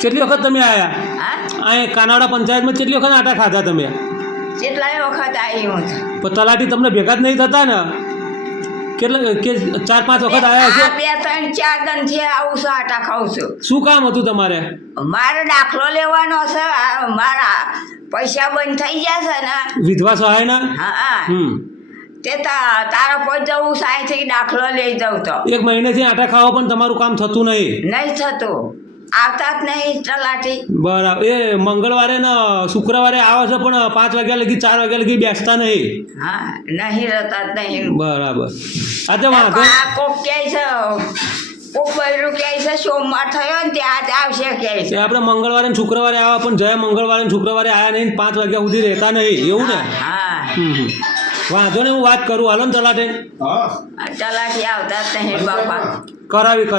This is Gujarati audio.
કેટલી વખત તમે આયા? હા? અહીં કાનાડા પંચાયતમાં કેટલી વખત આટા ખાધા તમે? કેટલાય વખત આવી હું પણ તલાટી તમને ભેગા જ નહીં થતા ને? કેટલા કે ચાર પાંચ વખત આવ્યા છે? બે ત્રણ ચાર દનથી આવું છું આટા ખાઉં છું. શું કામ હતું તમારે? મારે દાખલો લેવાનો છે મારા પૈસા બંધ થઈ જશે ને. વિધવા સહાય હા હા. હમ. તે તા- તારા પર જવું સાયથી દાખલો લઈ જાઉં તો. એક મહિનેથી આટા ખાવા પણ તમારું કામ થતું નહીં. નહીં થતું. આવતા જ નહીં તલાટી. બરાબર. એ મંગળવારે ને શુક્રવારે આવે છે પણ પાંચ વાગ્યા લગી ચાર વાગ્યા લગી બેસતા નહીં. હા નહીં રહેતા નહીં. બરાબર. તો વાંધો? આ કોક કે છે કોક બૈરું કહે છે સોમવાર થયો ને ત્યાં આવશે કહે છે. આપણે મંગળવારે ને શુક્રવારે આવ્યા પણ જય મંગળવારે ને શુક્રવારે આવ્યા નહીં પાંચ વાગ્યા સુધી રહેતા નહીં. એવું ને? હા. વાંધો ને હું વાત કરું. હાલો ને તલાટે. તલાટી આવતા જ નહીં બાપા. કરાવી કરાવી.